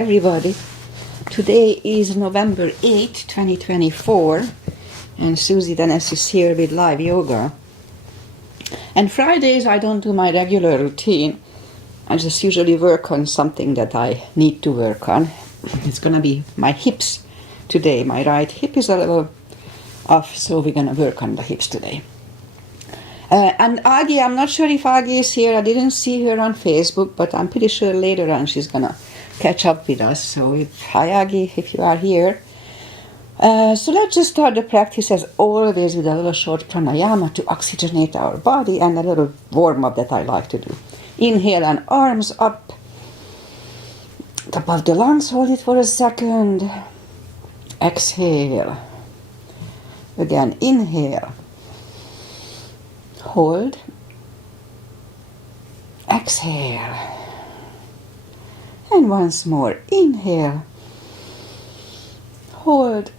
Everybody, today is November 8, 2024, and Susie Dennis is here with live yoga. And Fridays I don't do my regular routine. I just usually work on something that I need to work on. It's gonna be my hips today. My right hip is a little off, so we're gonna work on the hips today. And Aggie, I'm not sure if Aggie is here. I didn't see her on Facebook, but I'm pretty sure later on she's gonna catch up with us. So hi Aggie, if you are here. So let's just start the practice as always with a little short pranayama to oxygenate our body and a little warm-up that I like to do. Inhale and arms up above the lungs. Hold it for a second. Exhale. Again, inhale. Hold. Exhale. And once more, inhale. Hold.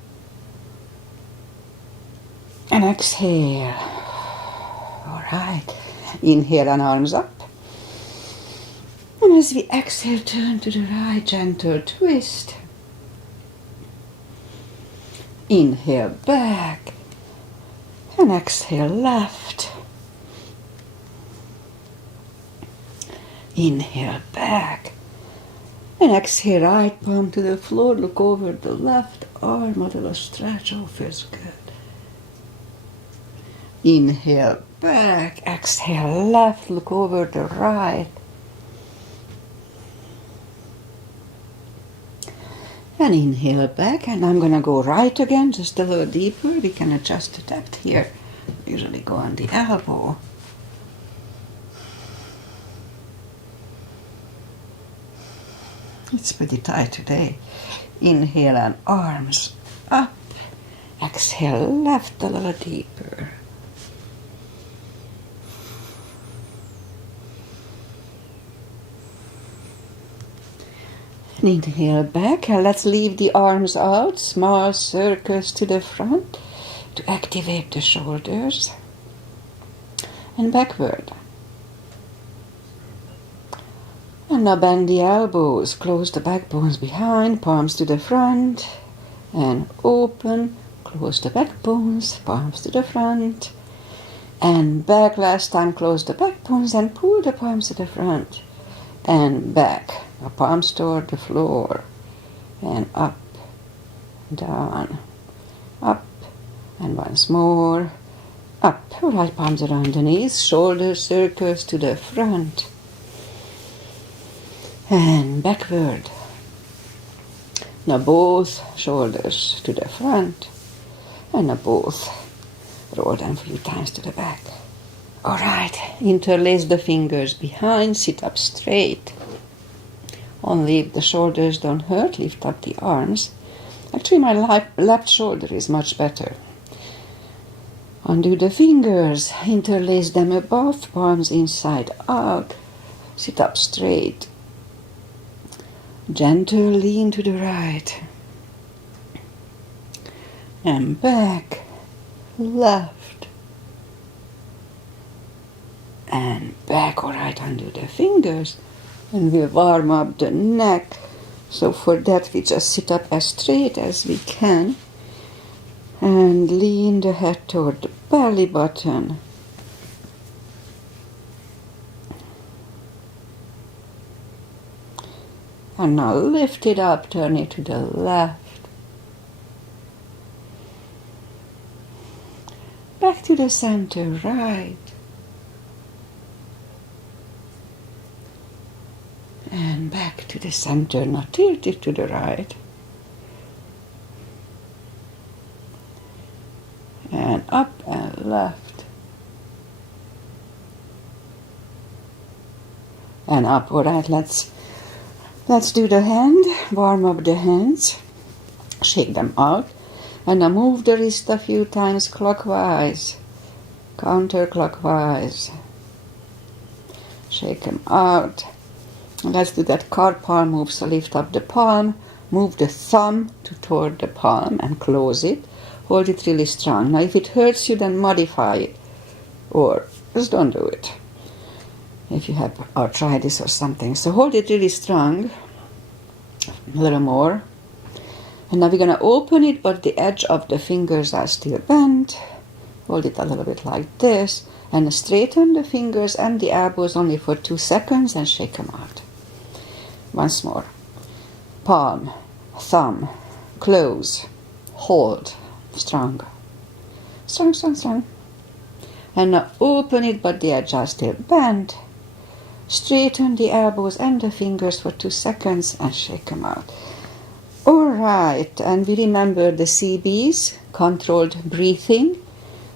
And exhale. All right. Inhale and arms up. And as we exhale, turn to the right, gentle twist. Inhale back. And exhale left. Inhale back. And exhale, right palm to the floor. Look over the left arm. A little stretch. Oh, feels good. Inhale back. Exhale left. Look over the right. And inhale back. And I'm going to go right again, just a little deeper. We can adjust the depth here. Usually go on the elbow. It's pretty tight today. Inhale and arms up. Exhale left a little deeper. And inhale back, and let's leave the arms out. Small circles to the front to activate the shoulders. And backward. And now bend the elbows, close the backbones behind, palms to the front, and open, close the backbones, palms to the front, and back. Last time, close the backbones and pull the palms to the front, and back. Now palms toward the floor, and up, down, up, and once more, up. Right palms around the knees, shoulder circles to the front, and backward. Now both shoulders to the front, and now both roll them a few times to the back. All right, interlace the fingers behind, sit up straight. Only if the shoulders don't hurt, lift up the arms. Actually, my left shoulder is much better. Undo the fingers, interlace them above, palms inside out. Sit up straight. Gentle lean to the right. And back, left. And back. All right, undo the fingers. And we'll warm up the neck. So for that we just sit up as straight as we can. And lean the head toward the belly button. And now lift it up, turn it to the left. Back to the center, right. And back to the center, now tilt it to the right. And up and left. And up, all right, Let's do the hand, warm up the hands, shake them out, and now move the wrist a few times clockwise, counterclockwise. Shake them out. And let's do that card palm move, so lift up the palm, move the thumb toward the palm and close it. Hold it really strong. Now if it hurts you, then modify it, or just don't do it. If you have arthritis or something. So hold it really strong A little more. And now we're going to open it, but the edge of the fingers are still bent. Hold it a little bit like this. And straighten the fingers and the elbows only for 2 seconds and shake them out. Once more. Palm, thumb, close, hold, strong. Strong, strong, strong. And now open it, but the edges are still bent. Straighten the elbows and the fingers for 2 seconds and shake them out. Alright, and we remember the CBs, controlled breathing.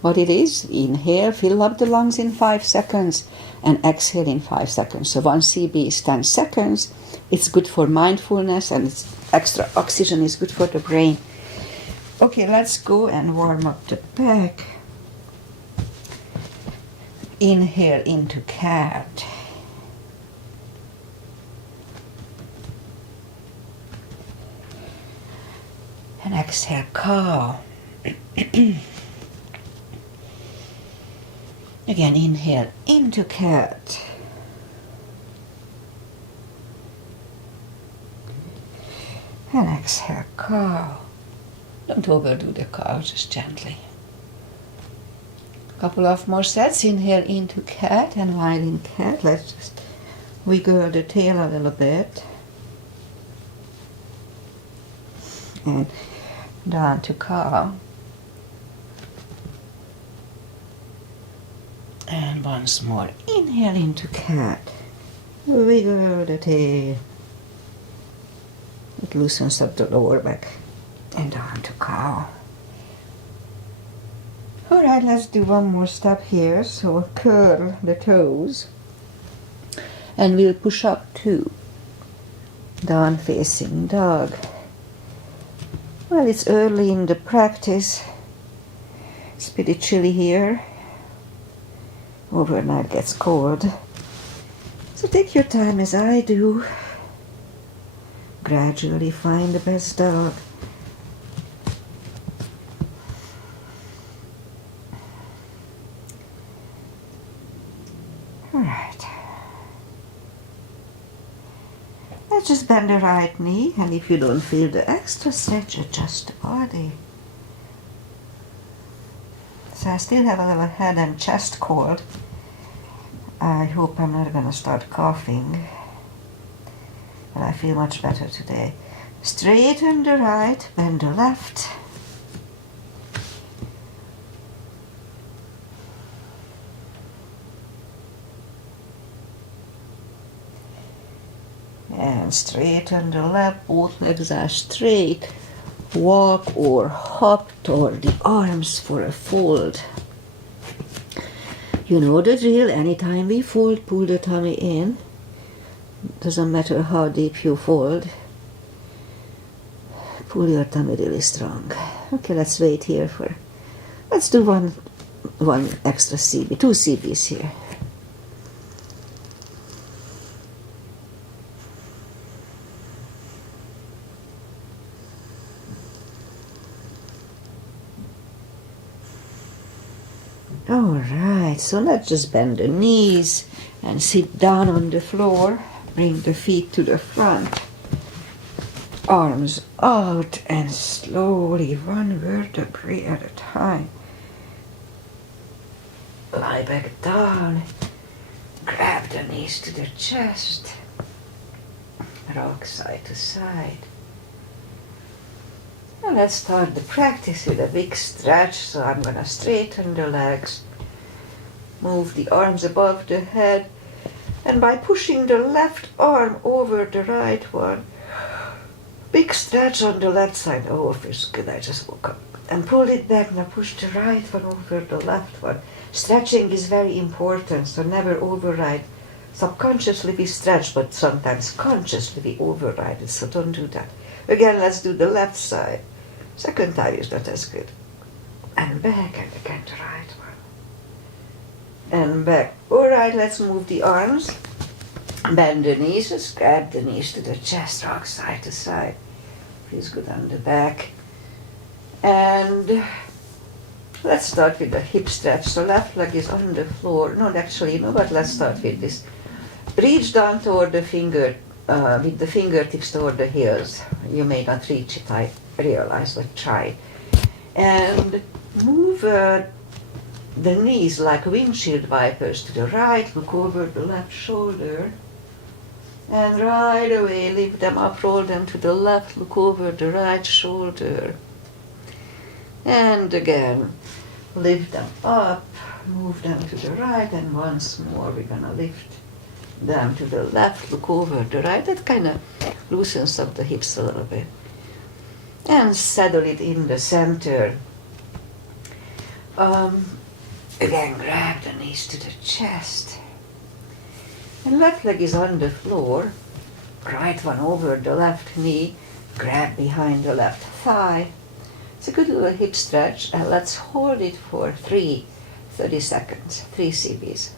What it is, inhale, fill up the lungs in 5 seconds and exhale in 5 seconds. So 1 CB is 10 seconds. It's good for mindfulness and it's extra oxygen is good for the brain. Okay, let's go and warm up the back. Inhale into cat. And exhale, cow. Again, inhale into cat. And exhale, cow. Don't overdo the cow, just gently. Couple of more sets. Inhale into cat, and while in cat, let's just wiggle the tail a little bit. And down to cow. And once more, inhale into cat. Wiggle the tail. It loosens up the lower back. And down to cow. Alright, let's do one more step here. So curl the toes. And we'll push up 2. Down facing dog. Well, it's early in the practice. It's pretty chilly here. Overnight gets cold. So take your time as I do. Gradually find the best dog. Alright. Let's just bend the right knee, and if you don't feel the extra stretch, adjust the body. So I still have a little head and chest cold. I hope I'm not going to start coughing. But I feel much better today. Straighten the right, bend the left. And straighten the left, both legs are straight. Walk or hop toward the arms for a fold. You know the drill, anytime we fold, pull the tummy in. Doesn't matter how deep you fold. Pull your tummy really strong. Okay, let's wait here for, let's do one extra CB, 2 CBs here. Alright, so let's just bend the knees and sit down on the floor. Bring the feet to the front. Arms out and slowly, one vertebrae at a time. Lie back down. Grab the knees to the chest. Rock side to side. Now let's start the practice with a big stretch. So I'm going to straighten the legs. Move the arms above the head. And by pushing the left arm over the right one, big stretch on the left side. Oh, it feels good. I just woke up. And pull it back. Now push the right one over the left one. Stretching is very important, so never override. Subconsciously we stretch, but sometimes consciously we override it, so don't do that. Again, let's do the left side. Second time is not as good. And back, and again the right one. And back. Alright, let's move the arms. Bend the knees, just grab the knees to the chest, rock side to side. Feels good on the back. And let's start with the hip stretch. So left leg is on the floor. No, actually, you know what? Let's start with this. Reach down toward the finger with the fingertips toward the heels. You may not reach it, I realize, but try. And move the knees like windshield wipers to the right, look over the left shoulder, and right away lift them up, roll them to the left, look over the right shoulder. And again, lift them up, move them to the right, and once more we're gonna lift them to the left, look over the right. That kind of loosens up the hips a little bit. And settle it in the center. Again, grab the knees to the chest. And left leg is on the floor. Right one over the left knee. Grab behind the left thigh. It's a good little hip stretch. And let's hold it for 30 seconds. 3 CBs.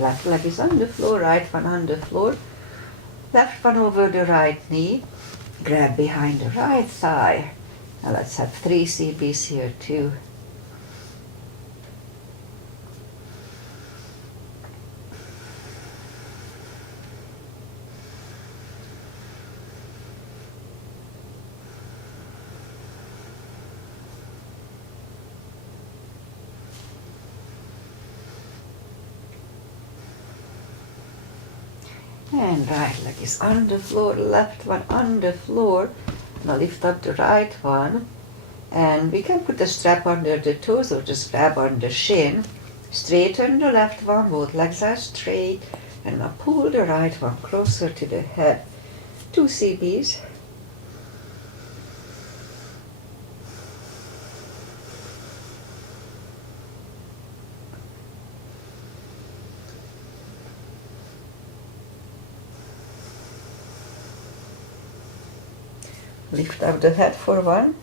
Left leg is on the floor, right one on the floor. Left one over the right knee. Grab behind the right thigh. Now let's have 3 CBs here too. And right leg is on the floor, left one on the floor. Now lift up the right one. And we can put the strap under the toes or just grab on the shin. Straighten the left one, both legs are straight. And now pull the right one closer to the head. 2 CBs. Lift up the head for 1.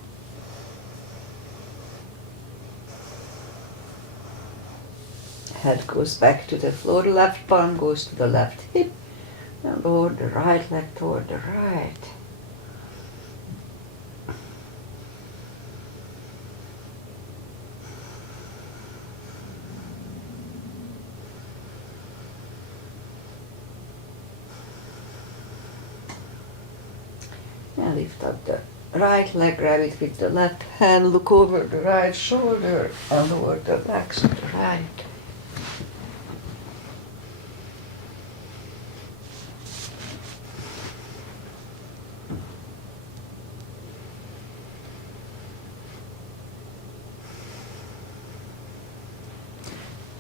Head goes back to the floor, left palm goes to the left hip. Now lower the right leg toward the right. And lift up the right leg, grab it with the left hand, look over the right shoulder and lower the back to the right.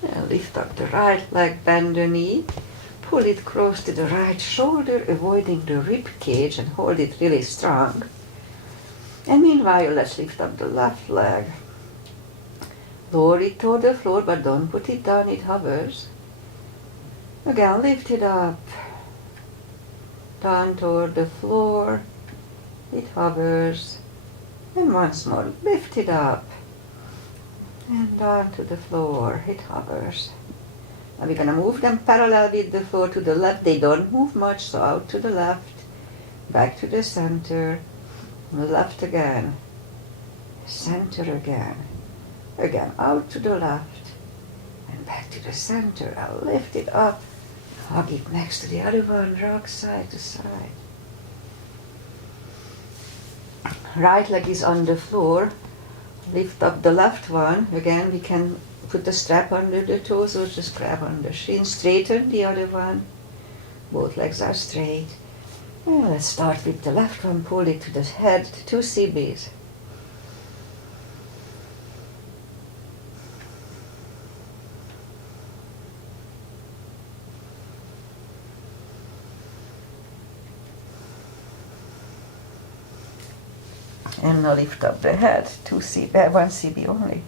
And lift up the right leg, bend the knee. Pull it close to the right shoulder, avoiding the rib cage, and hold it really strong. And meanwhile, let's lift up the left leg. Lower it toward the floor, but don't put it down, it hovers. Again, lift it up. Down toward the floor, it hovers. And once more, lift it up. And down to the floor, it hovers. And we're going to move them parallel with the floor to the left. They don't move much, so out to the left, back to the center, left again, center again, again out to the left, and back to the center. I'll lift it up, hug it next to the other one, rock side to side. Right leg is on the floor. Lift up the left one. Again, we can put the strap under the toes or just grab on the shin. Straighten the other one. Both legs are straight. And let's start with the left one. Pull it to the head, 2 CBs. And now lift up the head, 1 CB only.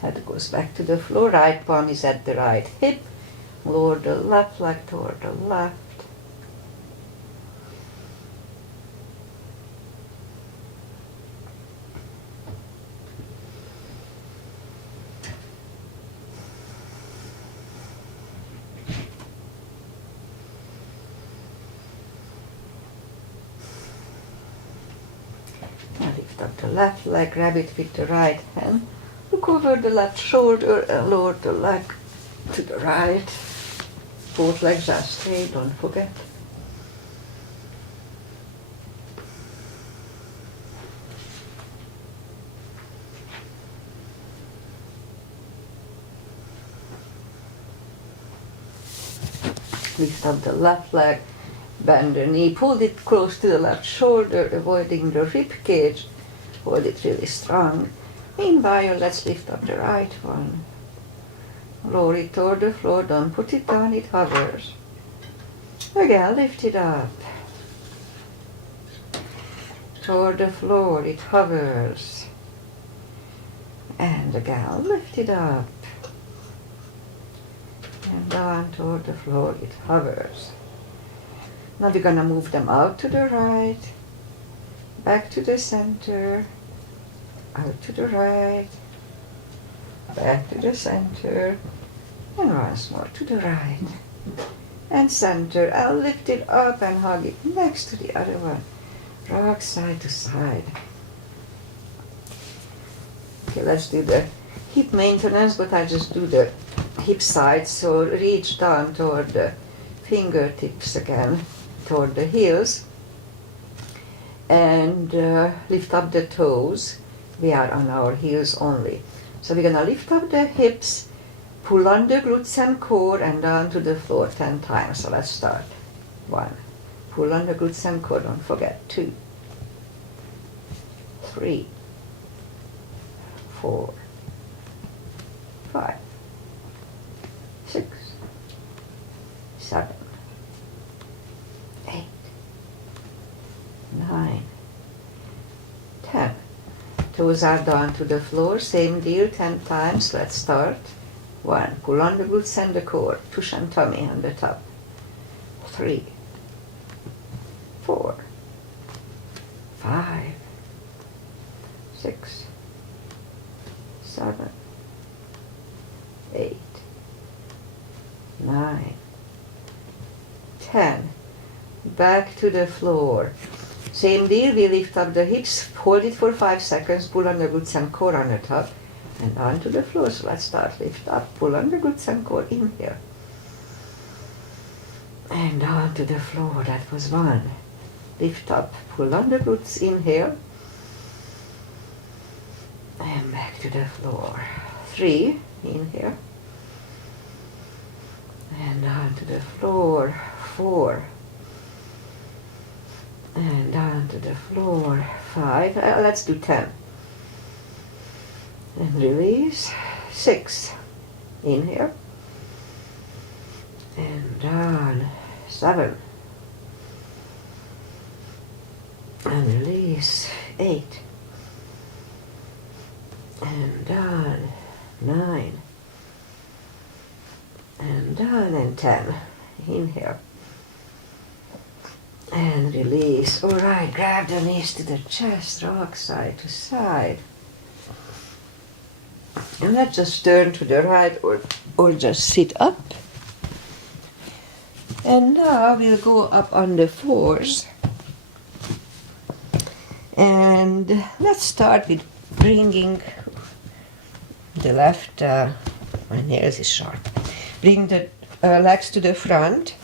Head goes back to the floor, right palm is at the right hip. Lower the left leg toward the left. lift up the left leg, grab it with the right hand, look over the left shoulder and lower the leg to the right. Both legs are straight, don't forget. Lift up the left leg, bend the knee, pull it close to the left shoulder, avoiding the rib cage. Hold it really strong. Meanwhile, let's lift up the right one. Lower it toward the floor, don't put it down, it hovers. Again, lift it up. Toward the floor, it hovers. And again, lift it up. And down toward the floor, it hovers. Now we're gonna move them out to the right, back to the center, out to the right, back to the center, and once more to the right. And center, I'll lift it up and hug it next to the other one. Rock side to side. Okay, let's do the hip maintenance, but I just do the hip side, so reach down toward the fingertips again, toward the heels, and lift up the toes. We are on our heels only. So we're gonna lift up the hips, pull on the glutes and core, and down to the floor 10 times. So let's start. 1. Pull on the glutes and core, don't forget. 2, 3, 4, 5, 6, 7, 8, 9, 10. Toes are down to the floor, same deal, 10 times. Let's start. 1. Pull on the glutes and the core, push and tummy on the top. 3, 4, 5, 6, 7, 8, 9, 10. Back to the floor. Same deal, we lift up the hips, hold it for 5 seconds, pull on the glutes and core on the top, and down to the floor. So let's start. Lift up, pull on the glutes and core, inhale. And down to the floor, that was 1. Lift up, pull on the glutes, inhale. And back to the floor. 3, inhale. And down to the floor. 4. And down to the floor. 5. Let's do 10. And release. 6. Inhale. And down. 7. And release. 8. And down. 9. And down, and 10. Inhale. And release. All right, grab the knees to the chest, rock side to side. And let's just turn to the right or just sit up. And now we'll go up on the fours. And let's start with bringing the left, my nails is sharp. Bring the legs to the front.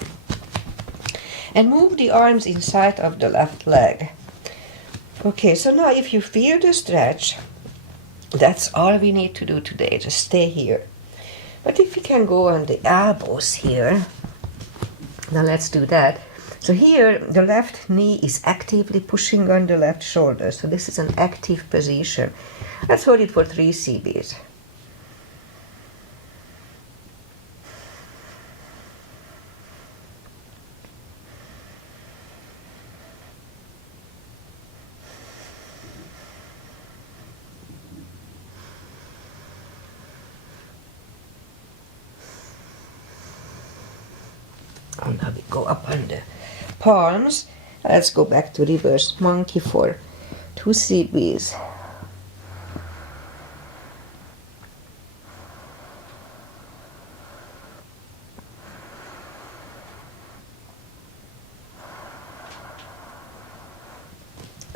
And move the arms inside of the left leg. Okay, so now if you feel the stretch, that's all we need to do today, just stay here. But if you can go on the elbows here, now let's do that. So here, the left knee is actively pushing on the left shoulder, so this is an active position. Let's hold it for 3 CBs. And now we go up on the palms. Let's go back to reverse monkey for 2 CBs.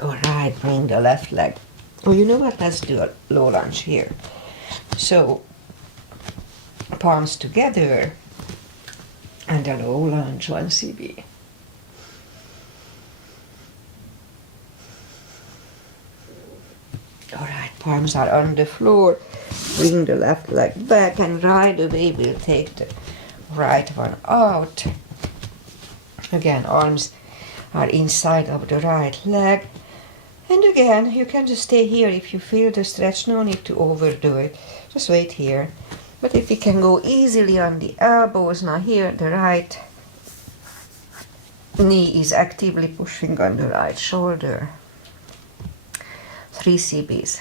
All right. Alright, bring the left leg. Oh, you know what? Let's do a low lunge here. So, palms together and a low lunge, 1 CB. Alright, palms are on the floor. Bring the left leg back and right away we'll take the right one out. Again, arms are inside of the right leg. And again, you can just stay here if you feel the stretch, no need to overdo it. Just wait here. But if you can go easily on the elbows, now here the right knee is actively pushing on the right shoulder. 3 CBs.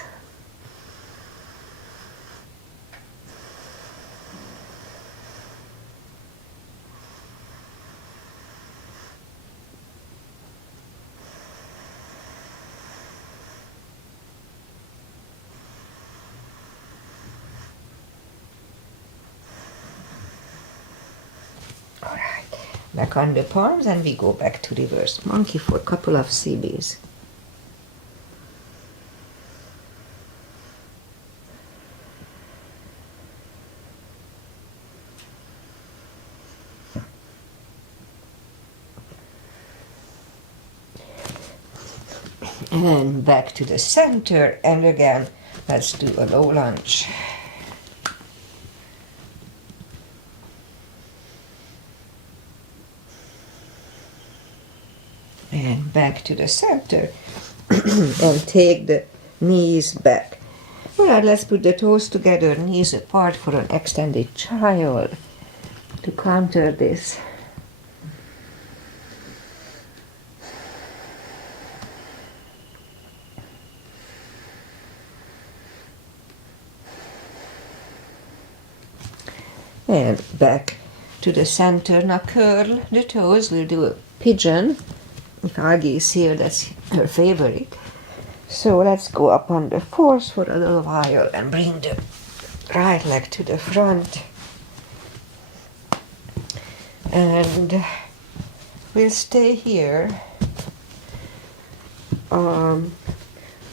Back on the palms and we go back to reverse monkey for a couple of CBs. And back to the center, and again let's do a low lunge. And back to the center and take the knees back. Alright, let's put the toes together, knees apart for an extended child to counter this. And back to the center. Now curl the toes, we'll do a pigeon. If Aggie is here, that's her favorite. So let's go up on the fours for a little while and bring the right leg to the front. And we'll stay here.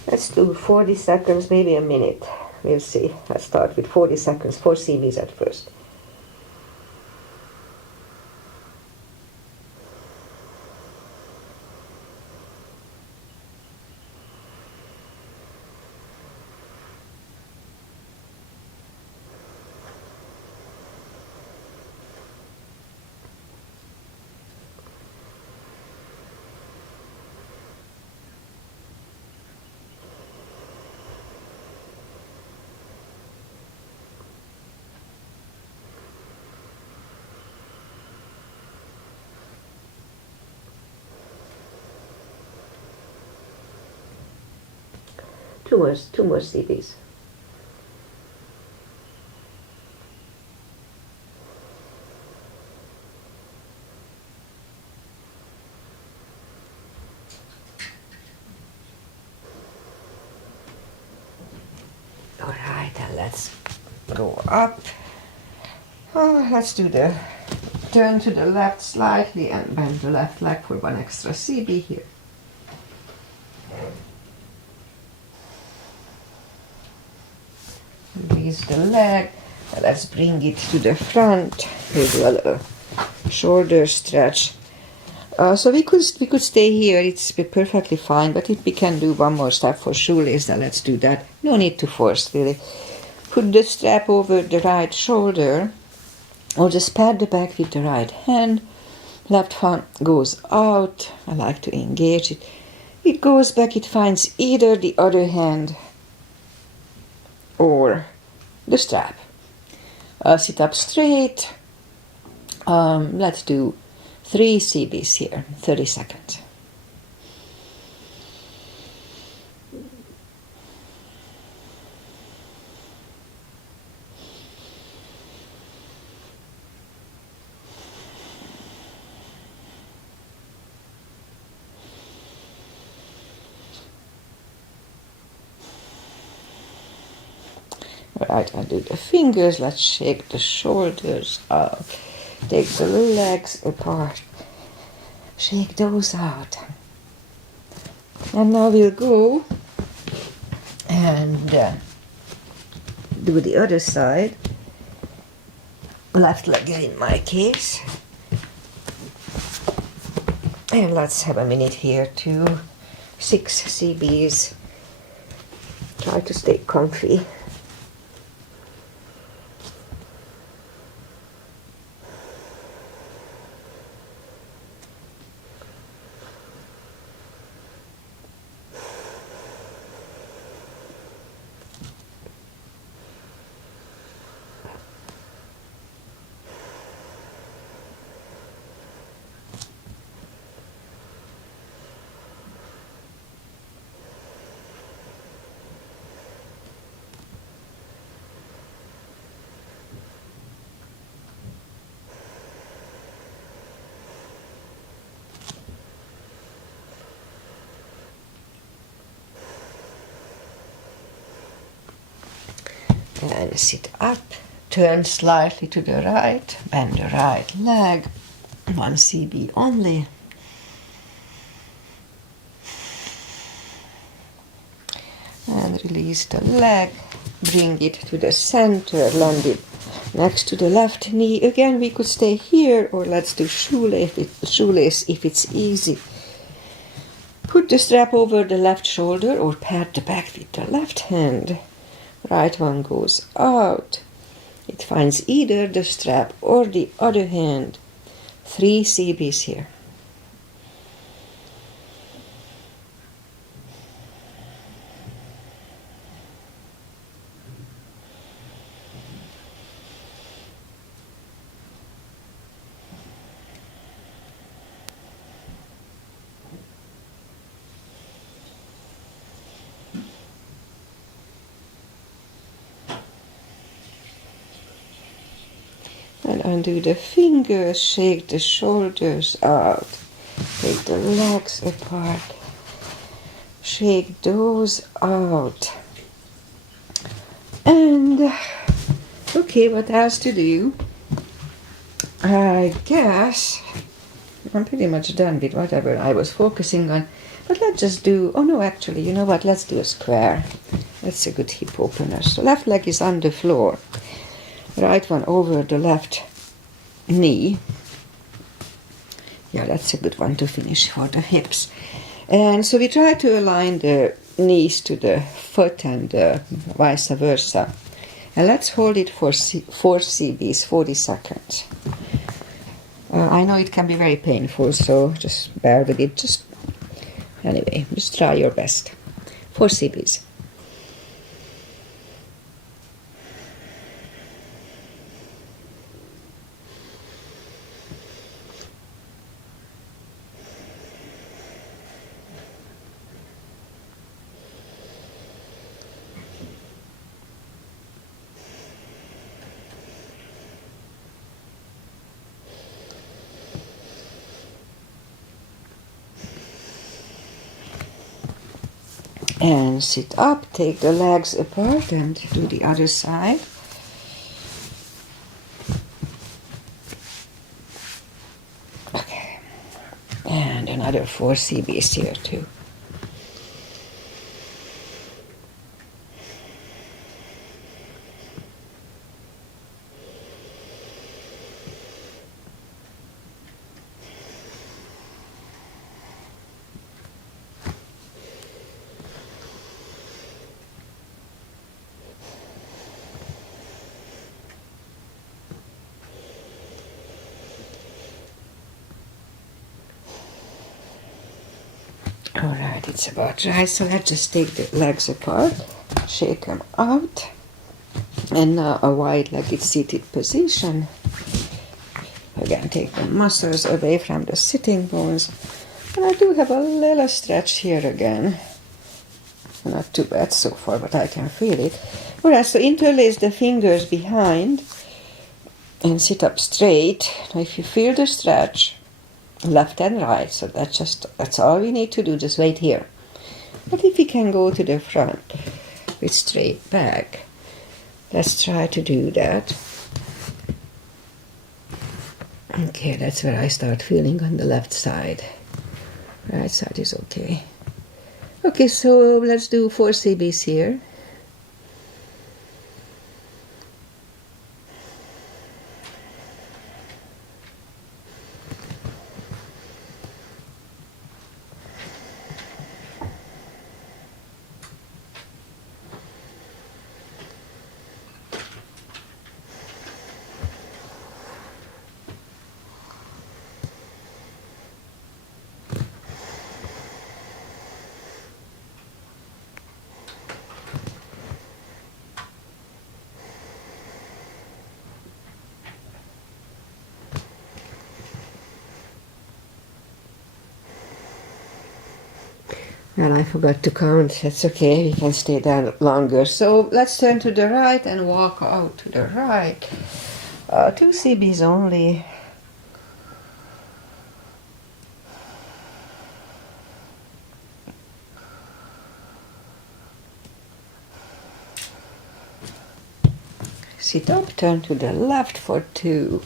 Let's do 40 seconds, maybe a minute. We'll see. Let's start with 40 seconds, 4 CBs at first. Two more CBs. All right, and let's go up. Oh, let's do the turn to the left slightly and bend the left leg for 1 extra CB here. Release the leg. Let's bring it to the front. We'll do a little shoulder stretch. So we could stay here. It's perfectly fine. But if we can do one more step for shoelace, then let's do that. No need to force, really. Put the strap over the right shoulder, or just pat the back with the right hand. Left hand goes out. I like to engage it. It goes back. It finds either the other hand or the strap. Sit up straight. Let's do 3 CBs here, 30 seconds. Right, I do the fingers. Let's shake the shoulders out. Take the legs apart. Shake those out. And now we'll go and do the other side. Left leg in my case. And let's have a minute here to 6 CBs. Try to stay comfy. And sit up, turn slightly to the right, bend the right leg, 1 CB only. And release the leg, bring it to the center, land it next to the left knee. Again, we could stay here, or let's do shoelace if it's easy. Put the strap over the left shoulder or pat the back with the left hand. Right one goes out. It finds either the strap or the other hand. 3 CBs here. And undo the fingers, shake the shoulders out, take the legs apart, shake those out. And, okay, what else to do? I guess I'm pretty much done with whatever I was focusing on. But let's just do, oh no, actually, you know what, let's do a square. That's a good hip opener. So left leg is on the floor. Right one over the left knee. Yeah, that's a good one to finish for the hips. And so we try to align the knees to the foot and vice versa. And let's hold it for 4 CBs, 40 seconds. I know it can be very painful, so just bear with it. Anyway, just try your best. 4 CBs. And sit up, take the legs apart and do the other side. Okay. And another 4 CBs here too. Alright, it's about right, so let's just take the legs apart, shake them out, and now a wide-legged seated position. Again, take the muscles away from the sitting bones, and I do have a little stretch here again. Not too bad so far, but I can feel it. Alright, so interlace the fingers behind and sit up straight. Now if you feel the stretch, left and right, so that's all we need to do, just wait here. But if we can go to the front with straight back, let's try to do that. Okay, that's where I start feeling on the left side. Right side is okay. Okay, so let's do 4 CBs here. And I forgot to count. That's okay, we can stay there longer. So let's turn to the right and walk out to the right. 2 CBs only. Sit up, turn to the left for 2.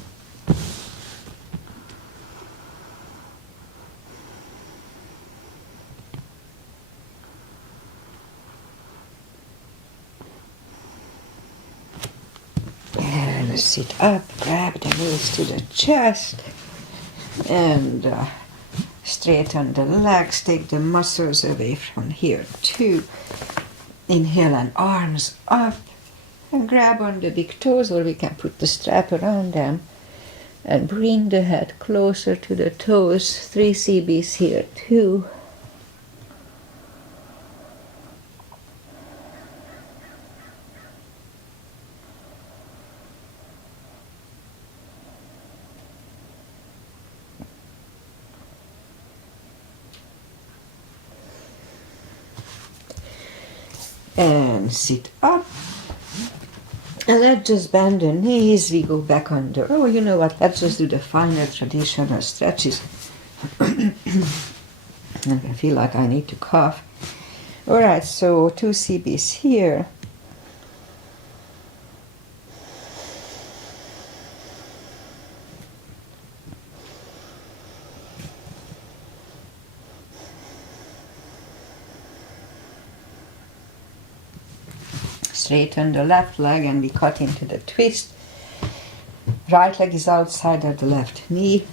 And sit up, grab the knees to the chest, and straighten the legs, take the muscles away from here too. Inhale and arms up, and grab on the big toes, or we can put the strap around them, and bring the head closer to the toes. 3 CBs here too. And sit up. And let's just bend the knees. We go back under. Oh, you know what? Let's just do the final traditional stretches. And I feel like I need to cough. All right, so 2 CBs here. Straighten the left leg and we cut into the twist. Right leg is outside of the left knee.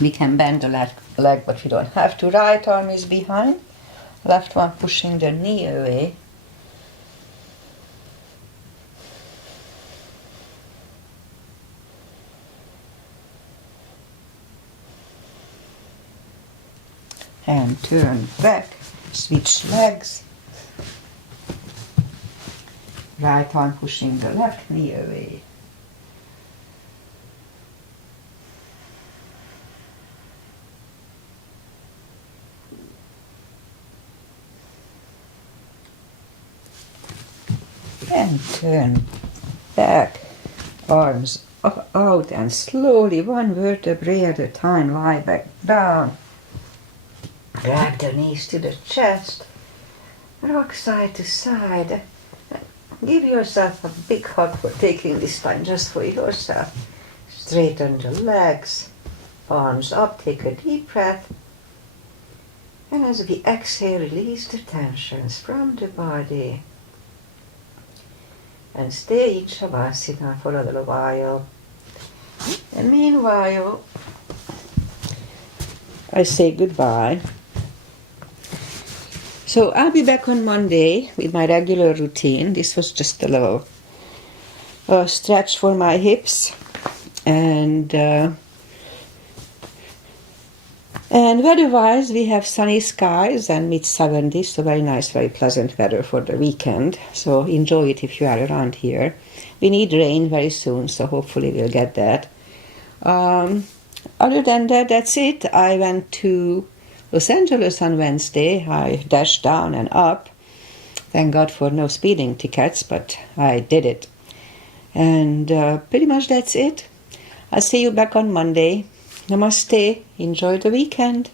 We can bend the left leg, but we don't have to. Right arm is behind. Left one pushing the knee away. And turn back. Switch legs. Right arm pushing the left knee away. And turn back, arms out, and slowly, one vertebrae at a time, lie back down. Drag the knees to the chest. Rock side to side. Give yourself a big hug for taking this time just for yourself. Straighten the legs, arms up, take a deep breath. And as we exhale, release the tensions from the body. And stay in Shavasana for a little while. And meanwhile, I say goodbye. So I'll be back on Monday with my regular routine. This was just a little stretch for my hips. And weather-wise, we have sunny skies and mid-70s, so very nice, very pleasant weather for the weekend. So enjoy it if you are around here. We need rain very soon, so hopefully we'll get that. Other than that, that's it. I went to Los Angeles on Wednesday. I dashed down and up. Thank God for no speeding tickets, but I did it. And pretty much that's it. I'll see you back on Monday. Namaste. Enjoy the weekend.